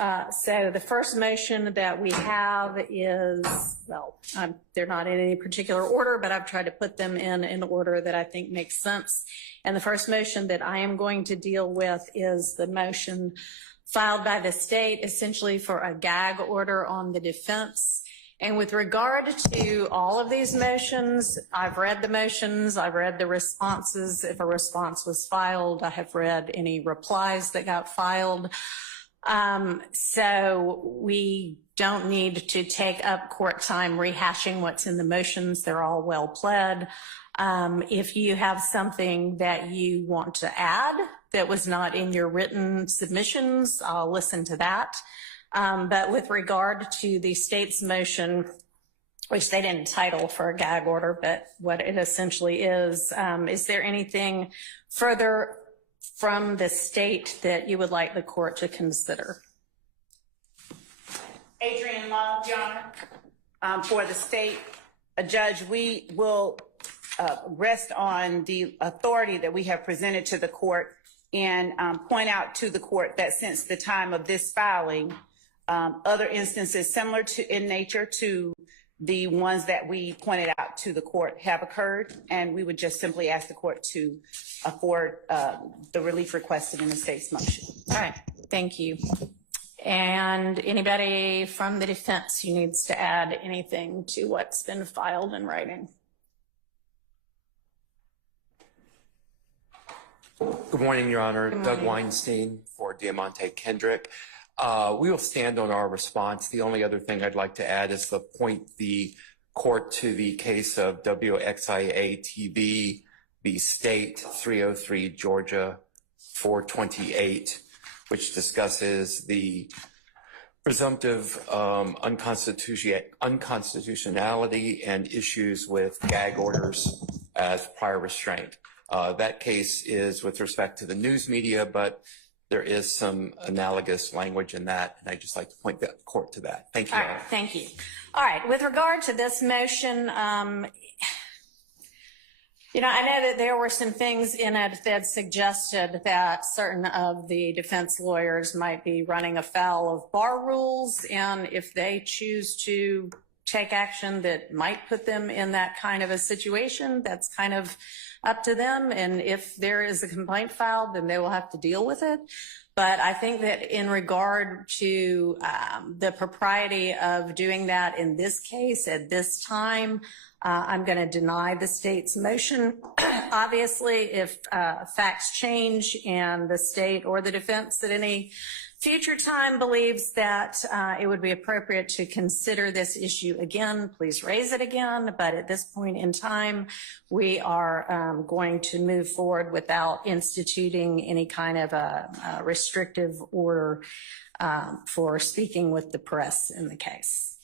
So the first motion that we have is, well, they're not in any particular order, but I've tried to put them in the order that I think makes sense. And the first motion that I am going to deal with is the motion filed by the state, essentially for a gag order on the defense. And with regard to all of these motions, I've read the motions, I've read the responses. If a response was filed, I have read any replies that got filed. So we don't need to take up court time rehashing what's in the motions. They're all well pled. If you have something that you want to add that was not in your written submissions, I'll listen to that. But with regard to the state's motion, which they didn't title for a gag order, but what it essentially is there anything further from the state that you would like the court to consider? Adrienne Love, Your Honor. For the state, Judge, we will rest on the authority that we have presented to the court and point out to the court that since the time of this filing, other instances similar to in nature to the ones that we pointed out to the court have occurred, and we would just simply ask the court to afford the relief requested in the state's motion. All right, thank you. And anybody from the defense who needs to add anything to what's been filed in writing? Good morning, Your Honor. Doug Weinstein for Diamante Kendrick. We will stand on our response. The only other thing I'd like to add is to point the court to the case of WXIA TV, the state 303 Georgia 428, which discusses the presumptive unconstitutionality and issues with gag orders as prior restraint. That case is with respect to the news media, but there is some analogous language in that, and I'd just like to point the court to that. Thank you. All right, thank you. All right, with regard to this motion, you know, I know that there were some things in it that suggested that certain of the defense lawyers might be running afoul of bar rules, and if they choose to take action that might put them in that kind of a situation, that's kind of up to them. And if there is a complaint filed, then they will have to deal with it. But I think that in regard to the propriety of doing that in this case at this time, I'm going to deny the state's motion. Obviously, if facts change and the state or the defense at any future time believes that it would be appropriate to consider this issue again, please raise it again. But at this point in time, we are going to move forward without instituting any kind of a restrictive order for speaking with the press in the case.